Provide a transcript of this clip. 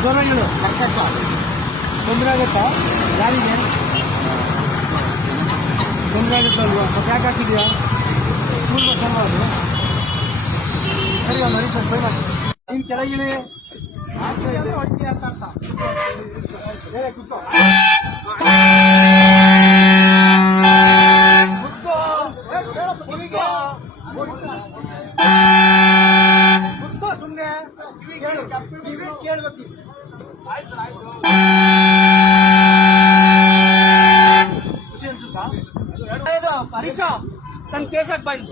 ಜ್ವರಗಳು ಕರ್ಕಶ ತೊಂದರೆ ಆಗುತ್ತಾ ಯಾರಿಗೆ ತೊಂದರೆ ಆಗುತ್ತಲ್ವಾ ಮತ್ತೆ ಯಾಕೆ ಹಾಕಿದ್ಯಾ ಸ್ಕೂಲ್ ಬಸ್ ಅಲ್ವಾ ಅದು ಸರಿ ಒಂದು ಹರೀಶ್ ಬೈ ಮಾಡಿ ನೀನು ಕೆಳಗಿಳಿ ಹೊಡ್ತೀನಿ ಅಂತ ಅರ್ಥ ಕೂತ್ಕೋ ಕೂತ್ಕೋ ಸುಮ್ಮನೆ ಕೇಳ್ಬೇಕು ಖುಷಿ ಅನ್ಸುತ್ತಾ ಹರೀಶ ತನ್ನ ಕೇಸ್ ಹಾಕಿ ಬಾಯ್